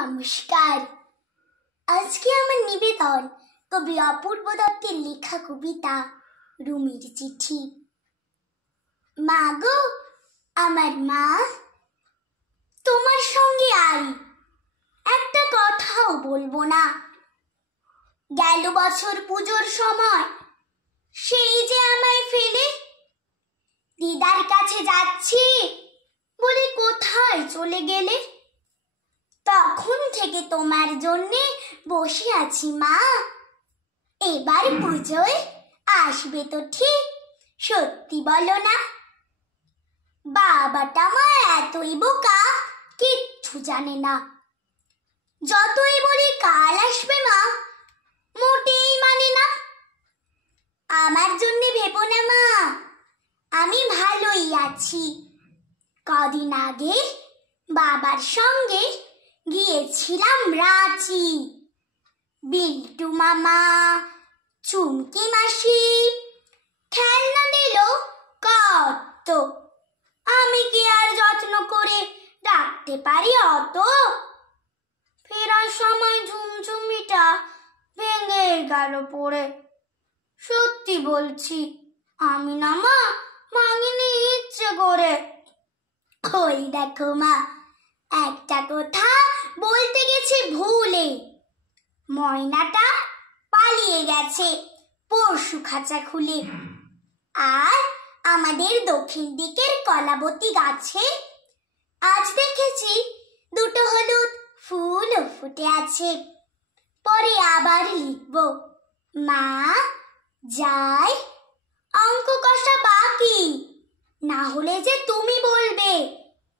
নমস্কার। আজকে আমার নিবেদন কবি অপূর্ব দত্তের লেখা কবিতা রুমির চিঠি। মা গো আমার মা, তোমার সঙ্গে আর একটা কথাও বলবো না। গেল বছর পুজোর সময় সেই যে আমায় ফেলে দিদার কাছে যাচ্ছি বলে কোথায় চলে গেলে। তখন থেকে তোমার জন্যে বসে আছি মা। এবার পুজোয় আসবে তো ঠিক, সত্যি বলো না? বাবাটা মা এতই বোকা, কিচ্ছু জানে না। যতই বলি কাল আসবে মা, মোটেই মানে না। আমার জন্যে ভেবো না মা, আমি ভালোই আছি। কদিন আগে বাবার সঙ্গে গিয়েছিলাম রাঁচি। বিল্টু মামা, চুমকি মাসি খেলনা দিল কত, আমি কি আর যত্ন করে রাখতে পারি অত? ফেরার সময় ঝুমঝুমিটা ভেঙে গেল পড়ে। সত্যি বলছি আমি না মা ভাঙিনি ইচ্ছে করে। ওই দেখো মা, একটা কথা বলতে গেছে ভুলে। ময়নাটা পালিয়ে গেছে পরশু খাঁচা খুলে। আর আমাদের দক্ষিণ দিকের কলাবতী গাছে আজ দেখেছি দুটো হলুদ ফুলও ফুটে আছে। পরে আবার লিখব, মা যাই, অঙ্ক কষা বাকি, না হলে যে তুমি বলবে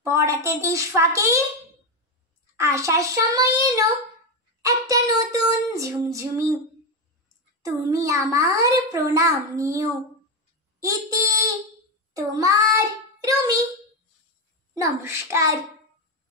পড়াতে দিস ফাঁকি। আসার সময় এলো একটা নতুন ঝুমঝুমি, তুমি আমার প্রণাম নিও। ইতি তোমার রুমি। নমস্কার।